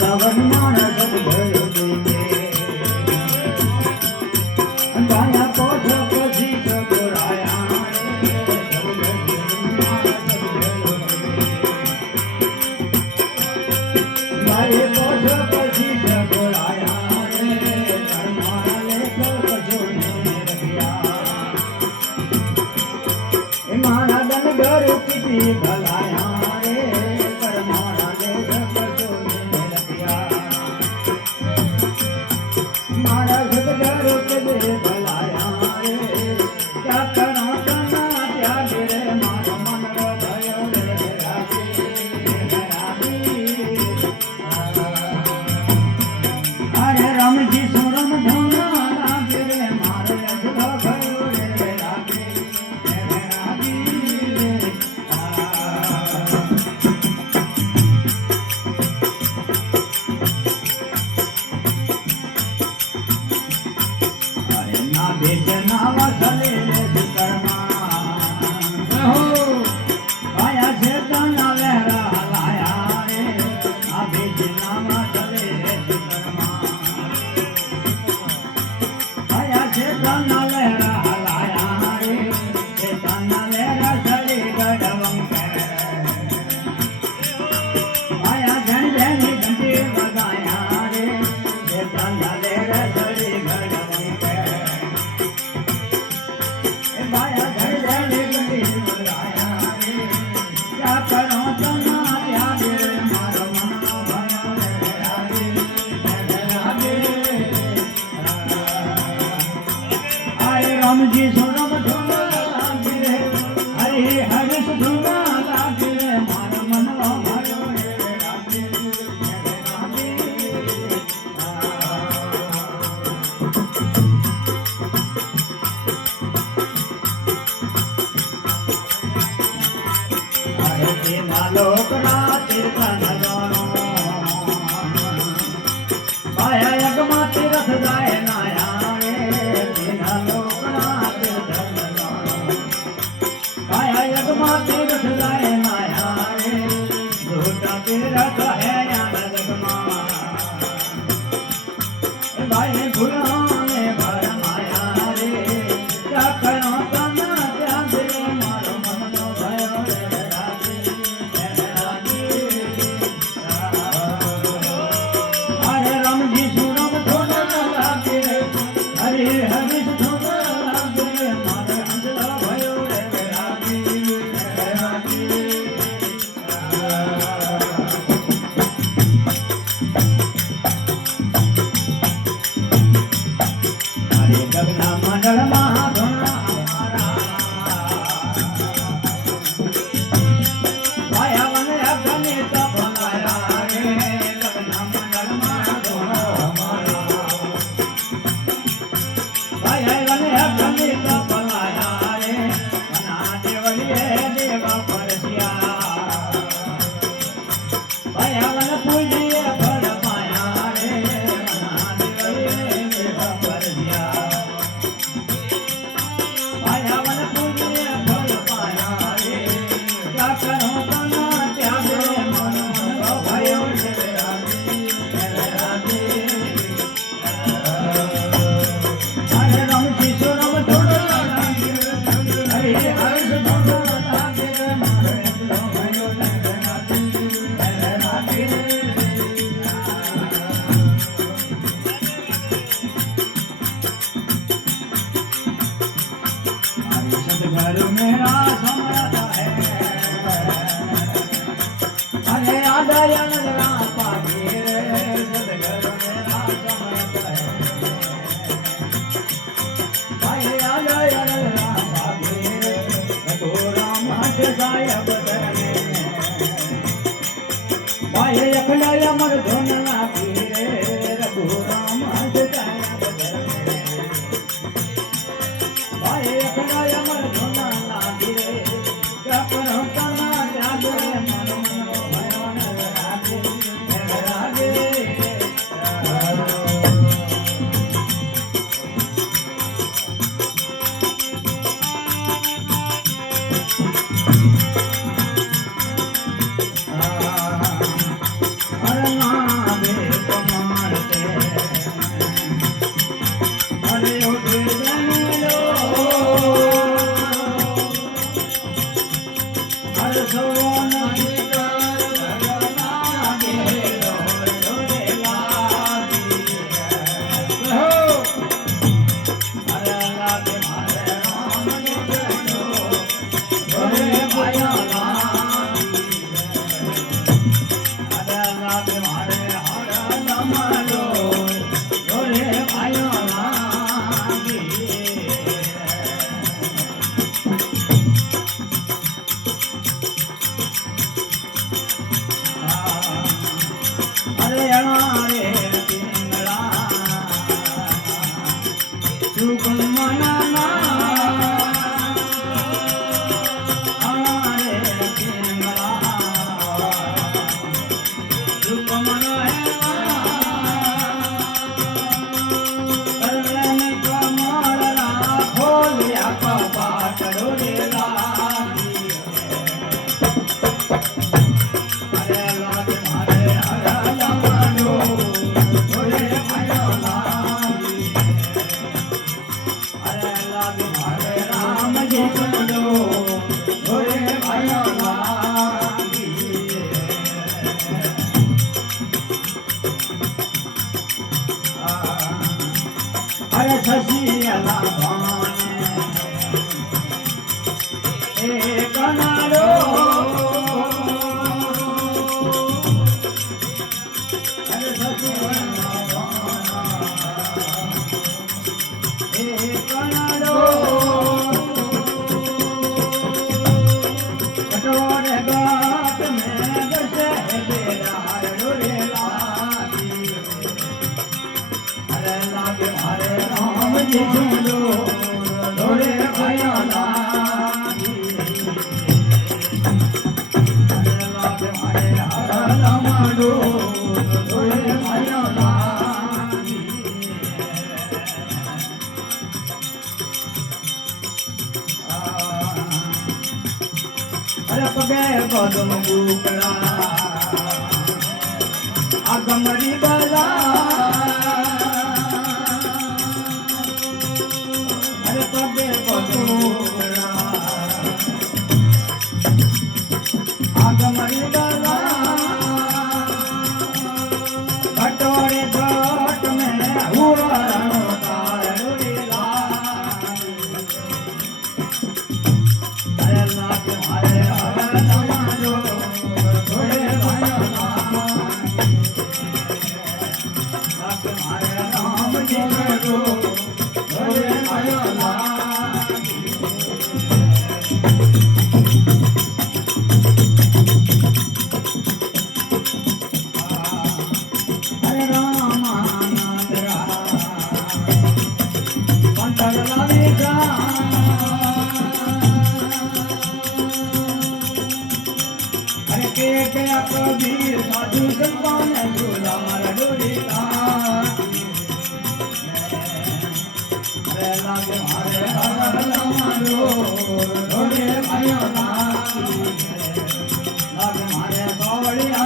સાવન માણસ ભયો દેજે ગાયા પોછ પછી ગોરાયા મારે પોછ પછી ગોરાયા રે કર્મા લે કજો ને રખ્યા એ મારા દન ઘર પીતી ભલાયા રે કર્મા લે કજો मारा सदगर के दे भलाया रे क्या करो तना त्याग रे मारो मन रो भयो रे अरे राम जी सुरम धोना लागे रे मारे अजगा भयो रे रागे भेजना वसले कर्मा हो आया से तना लहरा हलाया रे आ भेजना वसले कर्मा आया से तना लहरा हलाया रे से तना लहरा सले गडवं आया जन जन घंटे बजाया रे से तना लहरा सले गडवं माया घर जाने गले बुलाया रे क्या करो तना त्याग रे मारो मन भयो रे रागे आए राम जी सुरम धुना लागे रे हरे हरे धुना लागे रे मारो मन भयो रे रागे लोकना तीर्थन जानो माया यज्ञ तीर्थ जाए नाया रे तेना लोकना तीर्थन जानो माया यज्ञ तीर्थ जाए नाया रे झूठा तीर्थ है यार जगमा भाई भुलाने भर माया रे क्या करो तना त्याग रे मारो मन नो भयो रे मंडल महाधुना माया वन अग्नि तपनाया रे लगना मंडल महाधुना माया वन अग्नि तपनाया रे बना देवलिए देवा परसिया माया वन पूजिए फल पाया रे बना देवलिए देवा परसिया घर मेरा समरथ है अरे आदयन पागे सदघर मेरा समरथ है भाई आदयन पागे तो राम हट साहेब धरने भाई अखड़ा अमर धुन लागी रे रघु राम हट साहेब धरने भाई अखड़ा अमर धुन लागी रे क्या करो તના ત્યાગે મારો મનો ભયો ન રાગે રાગે પદમ ગુકડા આગમરી બલા અરે પગે પદુકડા આગમરી બલા ઘટોરે ઘટ મે હુવાનો કારુડીલા અરે લાગ મારે કબીર સાધુ સંતાન ગુલાર ડોરીલા લાગે મારે મારો ડોરે ભાઈઓ લાગે મારે ગોળિયા